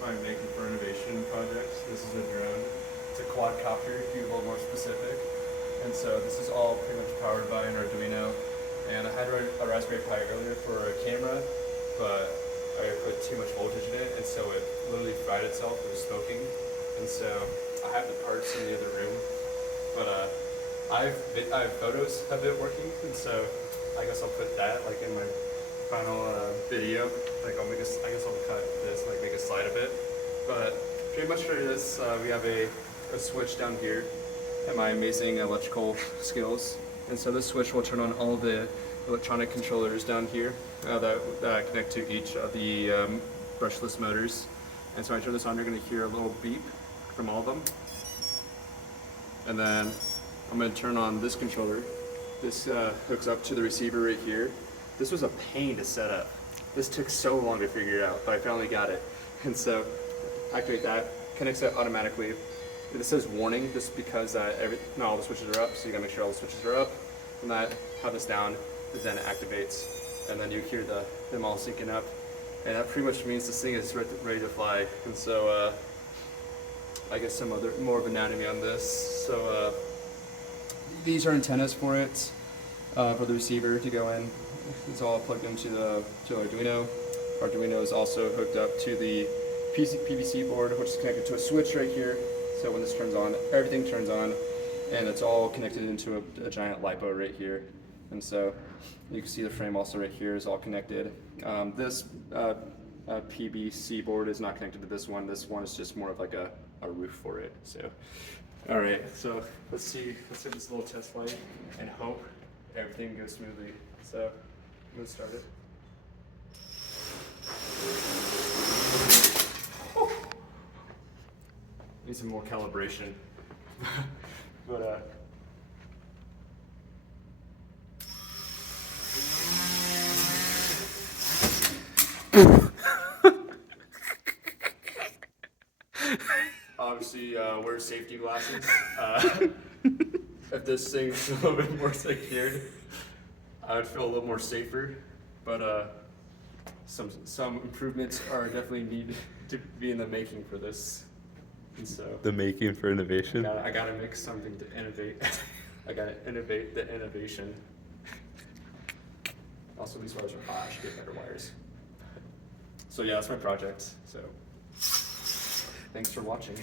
my Making for Innovation project. This is a drone. It's a quadcopter, to be a little more specific. And so this is all pretty much powered by an Arduino. And I had a Raspberry Pi earlier for a camera, but I put too much voltage in it, and so it literally fried itself. It was smoking. And so I have the parts in the other room, but I have photos of it working, and so I guess I'll put that like in my final video. Like I guess I'll cut this, like make a slide of it. But pretty much for this, we have a switch down here and my amazing electrical skills. And so this switch will turn on all the electronic controllers down here that connect to each of the brushless motors. And so when I turn this on, you're going to hear a little beep from all of them. And then I'm going to turn on this controller. This hooks up to the receiver right here. This was a pain to set up. This took so long to figure out, but I finally got it. And so activate that, connects it automatically. This says warning, just because not all the switches are up, so you gotta make sure all the switches are up. And that, have this down, then it activates. And then you hear them all syncing up. And that pretty much means this thing is ready to fly. And so I guess more of anatomy on this. So these are antennas for it, for the receiver to go in. It's all plugged into Arduino. Arduino is also hooked up to the PVC board, which is connected to a switch right here. So when this turns on, everything turns on, and it's all connected into a giant LiPo right here. And so you can see the frame also right here is all connected. This PVC board is not connected to this one. This one is just more of like a roof for it. So, all right. So let's hit this little test flight and hope everything goes smoothly. So I'm gonna start it. Need some more calibration. But obviously wear safety glasses. If this thing's a little bit more secured, I would feel a little more safer. But some improvements are definitely needed to be in the making for this. And so The Making for Innovation. I gotta make something to innovate. I gotta innovate the innovation. Also, these wires are hot. I should get better wires. So yeah, that's my project. So thanks for watching.